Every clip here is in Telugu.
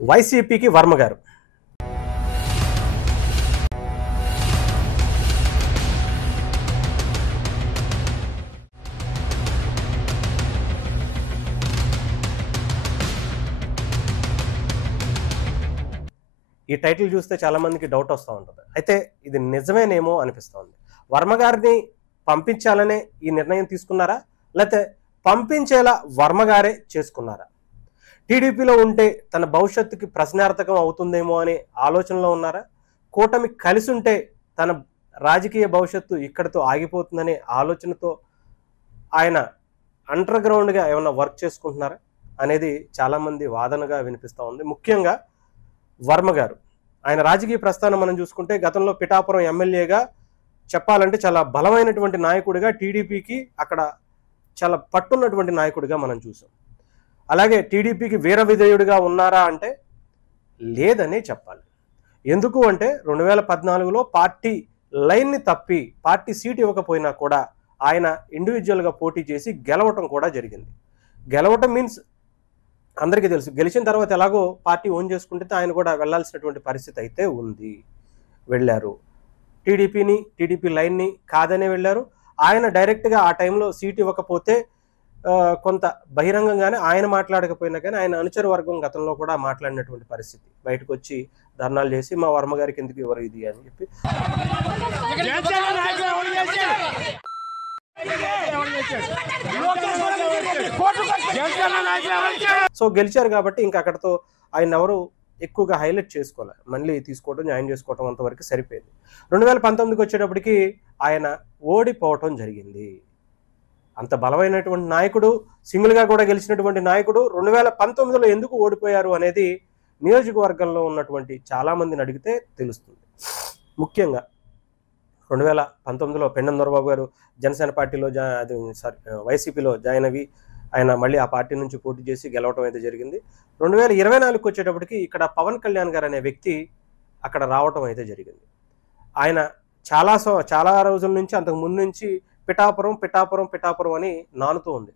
వైసీపీకి వర్మ గారు. ఈ టైటిల్ చూస్తే చాలా మందికి డౌట్ వస్తూ ఉంటుంది. అయితే ఇది నిజమేనేమో అనిపిస్తోంది. వర్మ గారిని పంపించాలనే ఈ నిర్ణయం తీసుకున్నారా, లేకపోతే పంపించేలా వర్మ గారే చేసుకున్నారా? టీడీపీలో ఉంటే తన భవిష్యత్తుకి ప్రశ్నార్థకం అవుతుందేమో అనే ఆలోచనలో ఉన్నారా? కూటమి కలిసి ఉంటే తన రాజకీయ భవిష్యత్తు ఇక్కడితో ఆగిపోతుందనే ఆలోచనతో ఆయన అండర్ గ్రౌండ్గా ఏమైనా వర్క్ చేసుకుంటున్నారా అనేది చాలామంది వాదనగా వినిపిస్తూ ఉంది. ముఖ్యంగా వర్మ గారు ఆయన రాజకీయ ప్రస్థానం మనం చూసుకుంటే గతంలో పిఠాపురం ఎమ్మెల్యేగా చెప్పాలంటే చాలా బలమైనటువంటి నాయకుడిగా, టీడీపీకి అక్కడ చాలా పట్టున్నటువంటి నాయకుడిగా మనం చూసాం. అలాగే టీడీపీకి వీర విధేయుడిగా ఉన్నారా అంటే లేదనే చెప్పాలి. ఎందుకు అంటే 2014లో పార్టీ లైన్ని తప్పి పార్టీ సీట్ ఇవ్వకపోయినా కూడా ఆయన ఇండివిజువల్గా పోటీ చేసి గెలవటం కూడా జరిగింది. గెలవటం మీన్స్ అందరికీ తెలుసు, గెలిచిన తర్వాత ఎలాగో పార్టీ ఓన్ చేసుకుంటే ఆయన కూడా వెళ్లాల్సినటువంటి పరిస్థితి అయితే ఉంది. వెళ్ళారు. టీడీపీ లైన్ని కాదనే వెళ్ళారు. ఆయన డైరెక్ట్గా ఆ టైంలో సీట్ ఇవ్వకపోతే కొంత బహిరంగంగానే ఆయన మాట్లాడకపోయినా కానీ ఆయన అనుచర వర్గం గతంలో కూడా మాట్లాడినటువంటి పరిస్థితి. బయటకు వచ్చి ధర్నాలు చేసి మా వర్మ గారికి ఎందుకు ఇవ్వరు ఇది అని చెప్పి. సో గెలిచారు కాబట్టి ఇంకా అక్కడతో ఆయన ఎవరు ఎక్కువగా హైలైట్ చేసుకోవాలి, మళ్ళీ తీసుకోవడం జాయిన్ చేసుకోవడం అంతవరకు సరిపోయింది. 2019కి వచ్చేటప్పటికి ఆయన ఓడిపోవటం జరిగింది. అంత బలమైనటువంటి నాయకుడు, సింగిల్గా కూడా గెలిచినటువంటి నాయకుడు 2019లో ఎందుకు ఓడిపోయారు అనేది నియోజకవర్గంలో ఉన్నటువంటి చాలామందిని అడిగితే తెలుస్తుంది. ముఖ్యంగా 2019లో పెండం దొరబాబు గారు జనసేన పార్టీలో వైసీపీలో జాయిన్ అవి ఆయన మళ్ళీ ఆ పార్టీ నుంచి పోటీ చేసి గెలవటం అయితే జరిగింది. 2024కి వచ్చేటప్పటికి ఇక్కడ పవన్ కళ్యాణ్ గారు అనే వ్యక్తి అక్కడ రావటం అయితే జరిగింది. ఆయన చాలా రోజుల నుంచి అంతకు ముందు నుంచి పిఠాపురం అని నానుతూ ఉంది.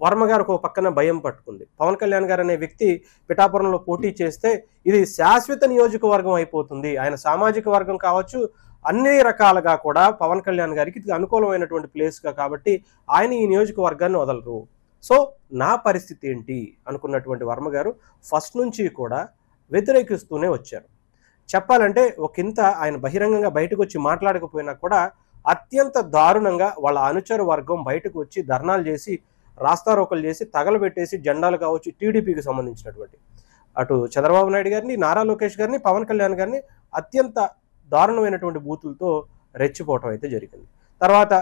వర్మ గారికి ఒక పక్కన భయం పట్టుకుంది. పవన్ కళ్యాణ్ గారు అనే వ్యక్తి పిఠాపురంలో పోటీ చేస్తే ఇది శాశ్వత నియోజకవర్గం అయిపోతుంది, ఆయన సామాజిక వర్గం కావచ్చు అన్ని రకాలుగా కూడా పవన్ కళ్యాణ్ గారికి ఇది అనుకూలమైనటువంటి ప్లేస్గా కాబట్టి ఆయన ఈ నియోజకవర్గాన్ని వదలరు. సో నా పరిస్థితి ఏంటి అనుకున్నటువంటి వర్మ గారు ఫస్ట్ నుంచి కూడా వ్యతిరేకిస్తూనే వచ్చారు. చెప్పాలంటే ఒకంత ఆయన బహిరంగంగా బయటకు వచ్చి మాట్లాడకపోయినా కూడా అత్యంత దారుణంగా వాళ్ళ అనుచర వర్గం బయటకు వచ్చి ధర్నాలు చేసి రాస్తారోకలు చేసి తగలబెట్టేసి జెండాలు కావచ్చు టీడీపీకి సంబంధించినటువంటి అటు చంద్రబాబు నాయుడు గారిని, నారా లోకేష్ గారిని, పవన్ కళ్యాణ్ గారిని అత్యంత దారుణమైనటువంటి బూతులతో రెచ్చిపోవటం అయితే జరిగింది. తర్వాత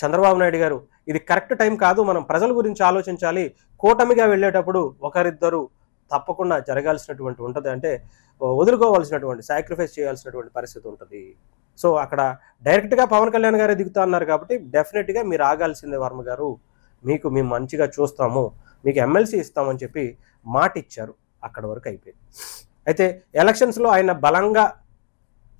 చంద్రబాబు నాయుడు గారు ఇది కరెక్ట్ టైం కాదు, మనం ప్రజల గురించి ఆలోచించాలి, కూటమిగా వెళ్ళేటప్పుడు ఒకరిద్దరు తప్పకుండా జరగాల్సినటువంటి ఉంటుంది, అంటే వదులుకోవాల్సినటువంటి సాక్రిఫైస్ చేయాల్సినటువంటి పరిస్థితి ఉంటుంది. సో అక్కడ డైరెక్ట్గా పవన్ కళ్యాణ్ గారే దిగుతా అన్నారు కాబట్టి డెఫినెట్గా మీరు ఆగాల్సిందే వర్మ గారు, మేము మంచిగా చూస్తాము, మీకు ఎమ్మెల్సీ ఇస్తామని చెప్పి మాట ఇచ్చారు. అక్కడ వరకు అయిపోయింది. అయితే ఎలక్షన్స్లో ఆయన బలంగా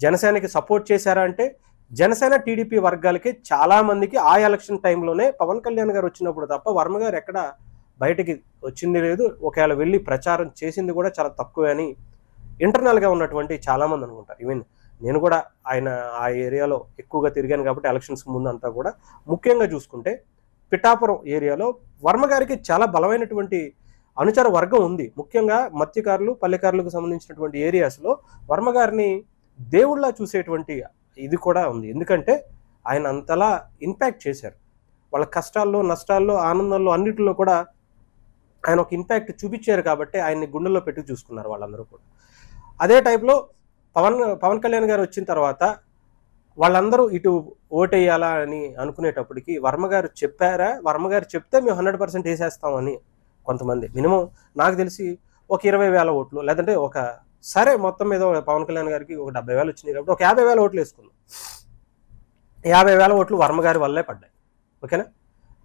జనసేనకి సపోర్ట్ చేశారా అంటే జనసేన టీడీపీ వర్గాలకి చాలామందికి ఆ ఎలక్షన్ టైంలోనే పవన్ కళ్యాణ్ గారు వచ్చినప్పుడు తప్ప వర్మ గారు ఎక్కడ బయటికి వచ్చింది లేదు. ఒకవేళ వెళ్ళి ప్రచారం చేసింది కూడా చాలా తక్కువే అని ఇంటర్నల్గా ఉన్నటువంటి చాలామంది అనుకుంటారు. ఈవెన్ నేను కూడా ఆయన ఆ ఏరియాలో ఎక్కువగా తిరిగాను కాబట్టి ఎలక్షన్స్కి ముందు అంతా కూడా ముఖ్యంగా చూసుకుంటే పిఠాపురం ఏరియాలో వర్మ గారికి చాలా బలమైనటువంటి అనుచర వర్గం ఉంది. ముఖ్యంగా మత్స్యకారులు, పల్లెకారులకు సంబంధించినటువంటి ఏరియాస్లో వర్మ గారిని దేవుళ్ళ చూసేటువంటి ఇది కూడా ఉంది. ఎందుకంటే ఆయన అంతలా ఇంపాక్ట్ చేశారు. వాళ్ళ కష్టాల్లో, నష్టాల్లో, ఆనందంలో అన్నిటిలో కూడా ఆయన ఒక ఇంపాక్ట్ చూపించారు కాబట్టి ఆయన్ని గుండెల్లో పెట్టి చూసుకున్నారు వాళ్ళందరూ కూడా. అదే టైప్లో పవన్ కళ్యాణ్ గారు వచ్చిన తర్వాత వాళ్ళందరూ ఇటు ఓటేయాలా అని అనుకునేటప్పటికి వర్మ గారు చెప్పారా, వర్మ గారు చెప్తే మేము 100% వేసేస్తామని కొంతమంది, మినిమం నాకు తెలిసి ఒక 20,000 ఓట్లు, లేదంటే ఒక సరే మొత్తం మీద పవన్ కళ్యాణ్ గారికి ఒక 70,000 వచ్చినాయి కాబట్టి ఒక 50,000 ఓట్లు వేసుకున్నాం. 50,000 ఓట్లు వర్మ గారి వల్లే పడ్డాయి. ఓకేనా,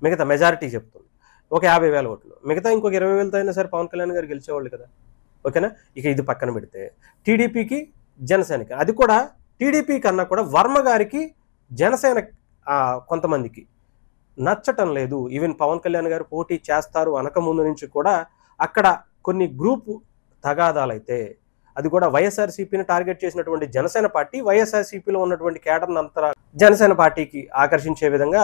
మిగతా మెజారిటీ చెప్తుంది ఒక 50,000 ఓట్లు, మిగతా ఇంకొక 20,000తో అయినా సరే పవన్ కళ్యాణ్ గారు గెలిచేవాళ్ళు కదా. ఓకేనా, ఇక ఇది పక్కన పెడితే టీడీపీకి జనసేనకి, అది కూడా టీడీపీ కన్నా కూడా వర్మ గారికి జనసేన కొంతమందికి నచ్చటం లేదు. ఈవెన్ పవన్ కళ్యాణ్ గారు పోటీ చేస్తారు అనక ముందు నుంచి కూడా అక్కడ కొన్ని గ్రూప్ తగాదాలైతే అది కూడా వైఎస్ఆర్సీపీని టార్గెట్ చేసినటువంటి జనసేన పార్టీ వైఎస్ఆర్సీపీలో ఉన్నటువంటి కేడర్ని అంతా జనసేన పార్టీకి ఆకర్షించే విధంగా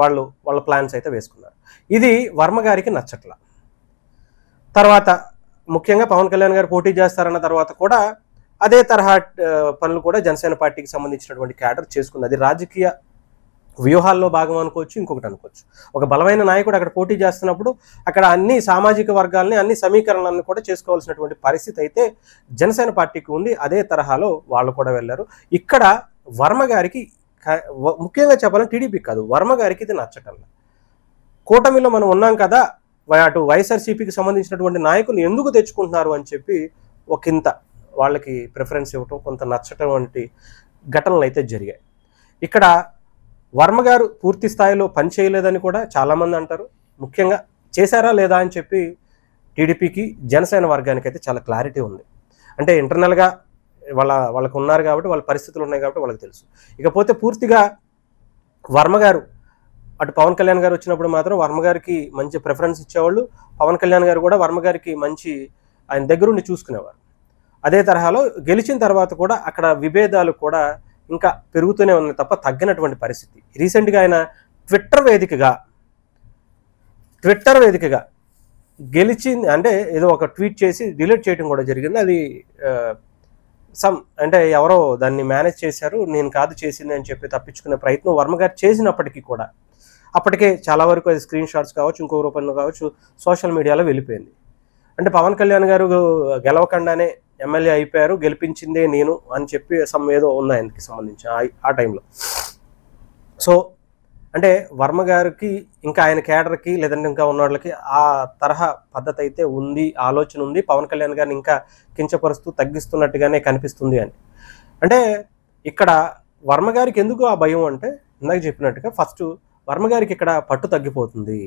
వాళ్ళ ప్లాన్స్ అయితే వేసుకున్నారు. ఇది వర్మ గారికి నచ్చట్ల. తర్వాత ముఖ్యంగా పవన్ కళ్యాణ్ గారు పోటీ చేస్తారన్న తర్వాత కూడా అదే తరహా పనులు కూడా జనసేన పార్టీకి సంబంధించినటువంటి క్యాడర్ చేసుకుంది. అది రాజకీయ వ్యూహాల్లో భాగం అనుకోవచ్చు, ఇంకొకటి అనుకోవచ్చు. ఒక బలమైన నాయకుడు అక్కడ పోటీ చేస్తున్నప్పుడు అక్కడ అన్ని సామాజిక వర్గాలని అన్ని సమీకరణలను కూడా చేసుకోవాల్సినటువంటి పరిస్థితి అయితే జనసేన పార్టీకి ఉంది. అదే తరహాలో వాళ్ళు కూడా వెళ్ళారు. ఇక్కడ వర్మ గారికి ముఖ్యంగా చెప్పాలంటే టీడీపీ కాదు, వర్మ గారికి ఇది నచ్చటం. కూటమిలో మనం ఉన్నాం కదా, అటు వైఎస్ఆర్సీపీకి సంబంధించినటువంటి నాయకులు ఎందుకు తెచ్చుకుంటున్నారు అని చెప్పి ఒకంత వాళ్ళకి ప్రిఫరెన్స్ ఇవ్వటం, కొంత నచ్చటం వంటి ఘటనలు అయితే జరిగాయి. ఇక్కడ వర్మ గారు పూర్తి స్థాయిలో పని చేయలేదని కూడా చాలామంది అంటారు. ముఖ్యంగా చేశారా లేదా అని చెప్పి టీడీపీకి జనసేన వర్గానికి అయితే చాలా క్లారిటీ ఉంది. అంటే ఇంటర్నల్గా వాళ్ళకు ఉన్నారు కాబట్టి, వాళ్ళ పరిస్థితులు ఉన్నాయి కాబట్టి వాళ్ళకి తెలుసు. ఇకపోతే పూర్తిగా వర్మ గారు అటు పవన్ కళ్యాణ్ గారు వచ్చినప్పుడు మాత్రం వర్మ గారికి మంచి ప్రిఫరెన్స్ ఇచ్చేవాళ్ళు. పవన్ కళ్యాణ్ గారు కూడా వర్మ గారికి మంచి ఆయన దగ్గరుండి చూసుకునేవారు. అదే తరహాలో గెలిచిన తర్వాత కూడా అక్కడ విభేదాలు కూడా ఇంకా పెరుగుతూనే ఉన్నాయి తప్ప తగ్గినటువంటి పరిస్థితి. రీసెంట్గా ఆయన ట్విట్టర్ వేదికగా గెలిచింది అంటే ఏదో ఒక ట్వీట్ చేసి డిలీట్ చేయడం కూడా జరిగింది. అది అంటే ఎవరో దాన్ని మేనేజ్ చేశారు, నేను కాదు చేసింది అని చెప్పి తప్పించుకునే ప్రయత్నం వర్మ గారు చేసినప్పటికీ కూడా అప్పటికే చాలా వరకు అది స్క్రీన్ షాట్స్ కావచ్చు, ఇంకో రూపంలో కావచ్చు, సోషల్ మీడియాలో వెళ్ళిపోయింది. అంటే పవన్ కళ్యాణ్ గారు గెలవకుండానే ఎమ్మెల్యే అయిపోయారు, గెలిపించిందే నేను అని చెప్పి ఏదో ఉంది ఆయనకి సంబంధించి ఆ టైంలో. సో అంటే వర్మ గారికి ఇంకా ఆయన కేడర్కి లేదంటే ఇంకా ఉన్న వాళ్ళకి ఆ తరహా పద్ధతి అయితే ఉంది, ఆలోచన ఉంది. పవన్ కళ్యాణ్ గారిని ఇంకా కించపరుస్తూ తగ్గిస్తున్నట్టుగానే కనిపిస్తుంది అని. అంటే ఇక్కడ వర్మ గారికి ఎందుకు ఆ భయం అంటే ఇందాక చెప్పినట్టుగా ఫస్ట్ వర్మ గారికి ఇక్కడ పట్టు తగ్గిపోతుంది,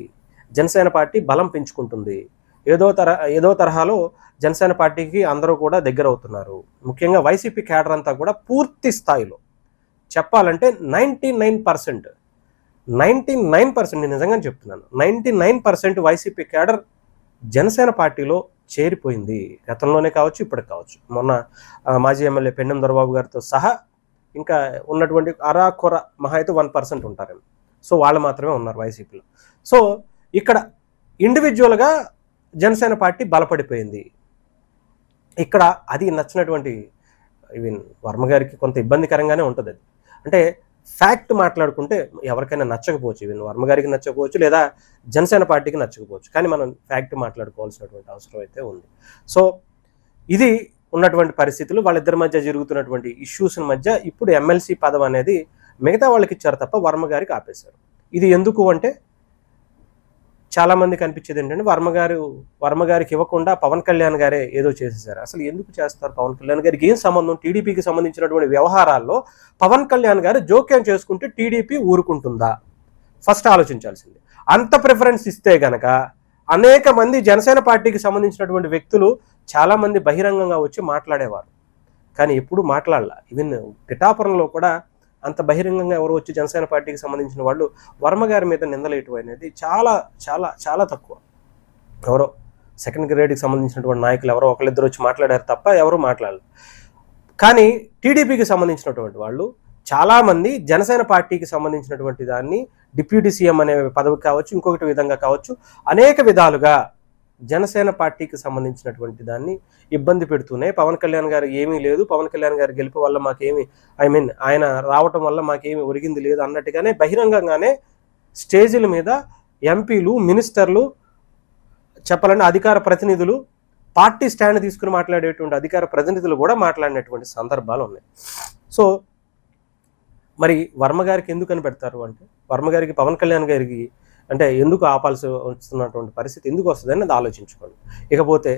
జనసేన పార్టీ బలం పెంచుకుంటుంది, ఏదో తరహాలో జనసేన పార్టీకి అందరూ కూడా దగ్గర అవుతున్నారు. ముఖ్యంగా వైసీపీ క్యాడర్ అంతా కూడా పూర్తి స్థాయిలో చెప్పాలంటే 99% నేను నిజంగా చెప్తున్నాను, 99% వైసీపీ క్యాడర్ జనసేన పార్టీలో చేరిపోయింది. గతంలోనే కావచ్చు, ఇప్పటికి కావచ్చు. మొన్న మాజీ ఎమ్మెల్యే పెండెం దొరబాబు గారితో సహా ఇంకా ఉన్నటువంటి అరాకొర మహా అయితే 1% ఉంటారేమో. సో వాళ్ళు మాత్రమే ఉన్నారు వైసీపీలో. సో ఇక్కడ ఇండివిజువల్గా జనసేన పార్టీ బలపడిపోయింది. ఇక్కడ అది నచ్చినటువంటి ఈవెన్ వర్మ గారికి కొంత ఇబ్బందికరంగానే ఉంటుంది. అది అంటే ఫ్యాక్ట్ మాట్లాడుకుంటే ఎవరికైనా నచ్చకపోవచ్చు, ఈవెన్ వర్మ గారికి నచ్చకపోవచ్చు, లేదా జనసేన పార్టీకి నచ్చకపోవచ్చు. కానీ మనం ఫ్యాక్ట్ మాట్లాడుకోవాల్సినటువంటి అవసరం అయితే ఉంది. సో ఇది ఉన్నటువంటి పరిస్థితులు, వాళ్ళిద్దరి మధ్య జరుగుతున్నటువంటి ఇష్యూస్ మధ్య ఇప్పుడు ఎమ్మెల్సీ పదవి అనేది మిగతా వాళ్ళకి ఇచ్చారు తప్ప వర్మ గారికి ఆపేశారు. ఇది ఎందుకు అంటే చాలామంది కనిపించేది ఏంటంటే వర్మ గారికి ఇవ్వకుండా పవన్ కళ్యాణ్ గారే ఏదో చేసేసారు. అసలు ఎందుకు చేస్తారు? పవన్ కళ్యాణ్ గారికి ఏం సంబంధం? టీడీపీకి సంబంధించినటువంటి వ్యవహారాల్లో పవన్ కళ్యాణ్ గారు జోక్యం చేసుకుంటే టీడీపీ ఊరుకుంటుందా? ఫస్ట్ ఆలోచించాల్సింది. అంత ప్రిఫరెన్స్ ఇస్తే గనక అనేక మంది జనసేన పార్టీకి సంబంధించినటువంటి వ్యక్తులు చాలామంది బహిరంగంగా వచ్చి మాట్లాడేవారు. కానీ ఎప్పుడు మాట్లాడాల. ఈవెన్ పిఠాపురంలో కూడా అంత బహిరంగంగా ఎవరు వచ్చి జనసేన పార్టీకి సంబంధించిన వాళ్ళు వర్మ గారి మీద నిందలేయటం అనేది చాలా చాలా చాలా తక్కువ. ఎవరో సెకండ్ గ్రేడ్కి సంబంధించినటువంటి నాయకులు ఎవరో ఒకళ్ళిద్దరు వచ్చి మాట్లాడారు తప్ప ఎవరు మాట్లాడలేదు. కానీ టీడీపీకి సంబంధించినటువంటి వాళ్ళు చాలామంది జనసేన పార్టీకి సంబంధించినటువంటి దాన్ని డిప్యూటీ సీఎం అనే పదవి కావచ్చు, ఇంకొకటి విధంగా కావచ్చు, అనేక విధాలుగా జనసేన పార్టీకి సంబంధించినటువంటి దాన్ని ఇబ్బంది పెడుతూనే పవన్ కళ్యాణ్ గారు ఏమీ లేదు, పవన్ కళ్యాణ్ గారి గెలుపు వల్ల మాకేమి ఆయన రావటం వల్ల మాకేమి ఒరిగింది లేదు అన్నట్టుగానే బహిరంగంగానే స్టేజీల మీద ఎంపీలు, మినిస్టర్లు, చెప్పాలంటే అధికార ప్రతినిధులు, పార్టీ స్టాండ్ తీసుకుని మాట్లాడేటువంటి అధికార ప్రతినిధులు కూడా మాట్లాడినటువంటి సందర్భాలు ఉన్నాయి. సో మరి వర్మ గారికి ఎందుకని పెడతారు అంటే, వర్మ గారికి పవన్ కళ్యాణ్ గారికి అంటే ఎందుకు ఆపాల్సి వస్తున్నటువంటి పరిస్థితి ఎందుకు వస్తుంది అని ఆలోచించుకోండి. ఇకపోతే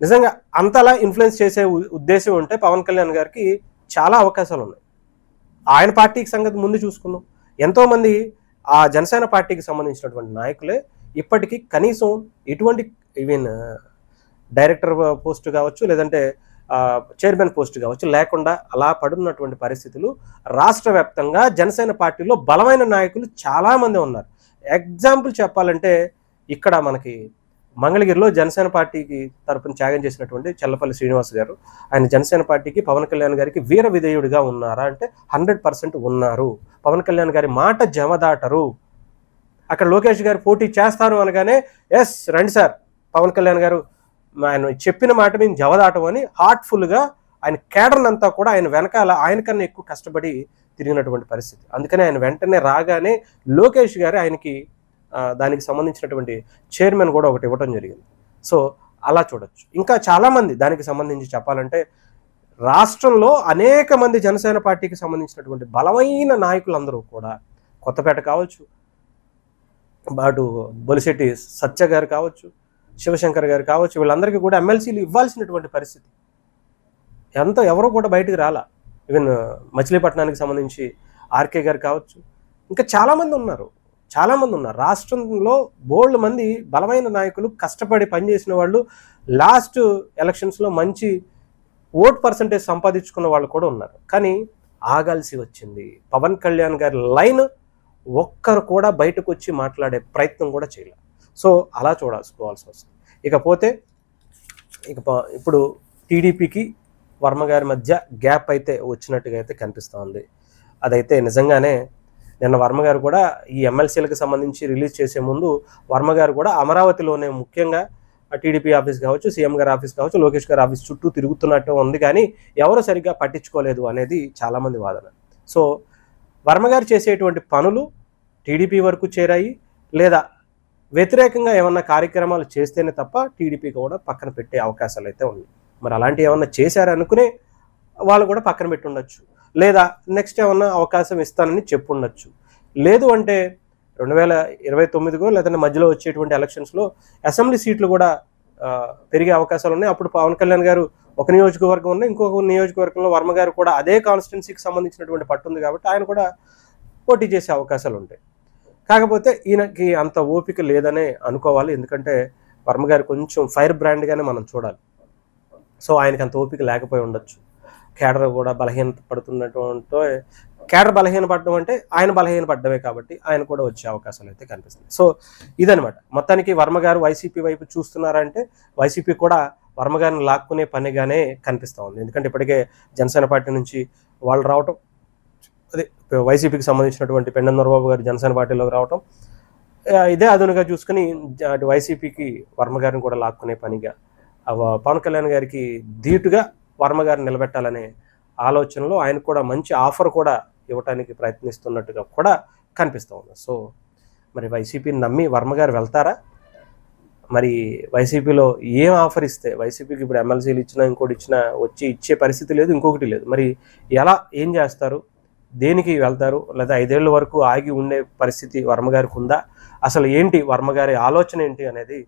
నిజంగా అంతలా ఇన్ఫ్లుయెన్స్ చేసే ఉద్దేశం ఉంటే పవన్ కళ్యాణ్ గారికి చాలా అవకాశాలు ఉన్నాయి. ఆయన పార్టీకి సంగతి ముందు చూసుకున్నాం. ఎంతోమంది ఆ జనసేన పార్టీకి సంబంధించినటువంటి నాయకులే ఇప్పటికీ కనీసం ఎటువంటి ఈవెన్ డైరెక్టర్ పోస్ట్ కావచ్చు, లేదంటే చైర్మన్ పోస్ట్ కావచ్చు లేకుండా అలా పడున్నటువంటి పరిస్థితులు రాష్ట్ర వ్యాప్తంగా జనసేన పార్టీలో బలమైన నాయకులు చాలామంది ఉన్నారు. ఎగ్జాంపుల్ చెప్పాలంటే ఇక్కడ మనకి మంగళగిరిలో జనసేన పార్టీకి తరపున త్యాగం చేసినటువంటి చెల్లపల్లి శ్రీనివాస్ గారు, ఆయన జనసేన పార్టీకి పవన్ కళ్యాణ్ గారికి వీర విధేయుడిగా ఉన్నారా అంటే 100% ఉన్నారు. పవన్ కళ్యాణ్ గారి మాట జమదాటరు. అక్కడ లోకేష్ గారు పోటీ చేస్తారు అనగానే ఎస్ రండి సార్, పవన్ కళ్యాణ్ గారు ఆయన చెప్పిన మాట మేము జవదాటమని హార్ట్ఫుల్గా ఆయన కేడర్ని అంతా కూడా ఆయన వెనకాల ఆయనకన్నా ఎక్కువ కష్టపడి తిరిగినటువంటి పరిస్థితి. అందుకని ఆయన వెంటనే రాగానే లోకేష్ గారు ఆయనకి దానికి సంబంధించినటువంటి చైర్మన్ కూడా ఒకటి ఇవ్వడం జరిగింది. సో అలా చూడొచ్చు. ఇంకా చాలామంది దానికి సంబంధించి చెప్పాలంటే రాష్ట్రంలో అనేక మంది జనసేన పార్టీకి సంబంధించినటువంటి బలమైన నాయకులందరూ కూడా, కొత్తపేట కావచ్చు, అటు బొలిశెట్టి సత్య గారు కావచ్చు, శివశంకర్ గారు కావచ్చు, వీళ్ళందరికీ కూడా ఎమ్మెల్సీలు ఇవ్వాల్సినటువంటి పరిస్థితి. ఎవరో కూడా బయటకు రాలా. ఈవెన్ మచిలీపట్నానికి సంబంధించి ఆర్కే గారు కావచ్చు, ఇంకా చాలామంది ఉన్నారు. రాష్ట్రంలో బోల్డ్ మంది బలమైన నాయకులు, కష్టపడి పనిచేసిన వాళ్ళు, లాస్ట్ ఎలక్షన్స్లో మంచి ఓట్ పర్సంటేజ్ సంపాదించుకున్న వాళ్ళు కూడా ఉన్నారు. కానీ ఆగాల్సి వచ్చింది. పవన్ కళ్యాణ్ గారి లైన్ ఒక్కరు కూడా బయటకు వచ్చి మాట్లాడే ప్రయత్నం కూడా చేయలేదు. సో అలా చూడాల్సుకోవాల్సి వస్తుంది. ఇకపోతే ఇప్పుడు టీడీపీకి వర్మ గారి మధ్య గ్యాప్ అయితే వచ్చినట్టుగా అయితే కనిపిస్తూ ఉంది. అదైతే నిజంగానే నిన్న వర్మ గారు కూడా ఈ ఎమ్మెల్సీలకు సంబంధించి రిలీజ్ చేసే ముందు వర్మ గారు కూడా అమరావతిలోనే ముఖ్యంగా టీడీపీ ఆఫీస్ కావచ్చు, సీఎం గారి ఆఫీస్ కావచ్చు, లోకేష్ గారి ఆఫీస్ చుట్టూ తిరుగుతున్నట్టు ఉంది. కానీ ఎవరు సరిగ్గా పట్టించుకోలేదు అనేది చాలామంది వాదన. సో వర్మ గారు చేసేటువంటి పనులు టీడీపీ వరకు చేరాయి, లేదా వ్యతిరేకంగా ఏమన్నా కార్యక్రమాలు చేస్తేనే తప్ప టీడీపీ కూడా పక్కన పెట్టే అవకాశాలు అయితే ఉన్నాయి. మరి అలాంటివి ఏమన్నా చేశారనుకునే వాళ్ళు కూడా పక్కన పెట్టి ఉండొచ్చు, లేదా నెక్స్ట్ ఏమన్నా అవకాశం ఇస్తానని చెప్పుండొచ్చు. లేదు అంటే 2029కో లేదంటే మధ్యలో వచ్చేటువంటి ఎలక్షన్స్లో అసెంబ్లీ సీట్లు కూడా పెరిగే అవకాశాలు ఉన్నాయి. అప్పుడు పవన్ కళ్యాణ్ గారు ఒక నియోజకవర్గం ఉన్నాయి, ఇంకొక నియోజకవర్గంలో వర్మ గారు కూడా అదే కాన్స్టిట్యున్సీకి సంబంధించినటువంటి పట్టు ఉంది కాబట్టి ఆయన కూడా పోటీ చేసే అవకాశాలు ఉంటాయి. కాకపోతే ఈయనకి అంత ఓపిక లేదనే అనుకోవాలి. ఎందుకంటే వర్మ గారు కొంచెం ఫైర్ బ్రాండ్గానే మనం చూడాలి. సో ఆయనకి అంత ఓపిక లేకపోయి ఉండొచ్చు. కేడర్ కూడా బలహీనపడుతున్నటువంటి, కేడర్ బలహీనపడడం అంటే ఆయన బలహీనపడ్డమే కాబట్టి ఆయన కూడా వచ్చే అవకాశాలు అయితే కనిపిస్తుంది. సో ఇదనమాట. మొత్తానికి వర్మ గారు వైసీపీ వైపు చూస్తున్నారంటే వైసీపీ కూడా వర్మ గారిని లాక్కునే పనిగానే కనిపిస్తూ ఉంది. ఎందుకంటే ఇప్పటికే జనసేన పార్టీ నుంచి వాళ్ళు రావటం, అదే వైసీపీకి సంబంధించినటువంటి పెండెం దొరబాబు గారు జనసేన పార్టీలోకి రావటం, ఇదే అదునుగా చూసుకుని అటు వైసీపీకి వర్మ గారిని కూడా లాక్కునే పనిగా పవన్ కళ్యాణ్ గారికి ధీటుగా వర్మ గారిని నిలబెట్టాలనే ఆలోచనలో ఆయన కూడా మంచి ఆఫర్ కూడా ఇవ్వటానికి ప్రయత్నిస్తున్నట్టుగా కూడా కనిపిస్తూ ఉంది. సో మరి వైసీపీని నమ్మి వర్మ గారు వెళ్తారా? మరి వైసీపీలో ఏం ఆఫర్ ఇస్తే, వైసీపీకి ఇప్పుడు ఎమ్మెల్సీలు ఇచ్చినా ఇంకోటి ఇచ్చినా వచ్చి ఇచ్చే పరిస్థితి లేదు, ఇంకొకటి లేదు. మరి ఎలా ఏం చేస్తారు, దేనికి వెళ్తారు, లేదా 5 ఏళ్ళ వరకు ఆగి ఉండే పరిస్థితి వర్మ గారికి ఉందా, అసలు ఏంటి వర్మ గారి ఆలోచన ఏంటి అనేది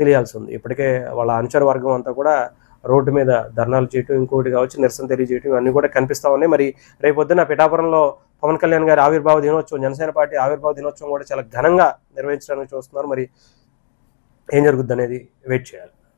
తెలియాల్సి ఉంది. ఇప్పటికే వాళ్ళ అనుచర వర్గం అంతా కూడా రోడ్డు మీద ధర్నాలు చేయటం, ఇంకోటి కావచ్చు నిరసన తెలియజేయటం, ఇవన్నీ కూడా కనిపిస్తూ ఉన్నాయి. మరి రేపొద్దున పిఠాపురంలో పవన్ కళ్యాణ్ గారి ఆవిర్భావ దినోత్సవం, జనసేన పార్టీ ఆవిర్భావ దినోత్సవం కూడా చాలా ఘనంగా నిర్వహించడానికి చూస్తున్నారు. మరి ఏం జరుగుద్ది అనేది వెయిట్ చేయాలి.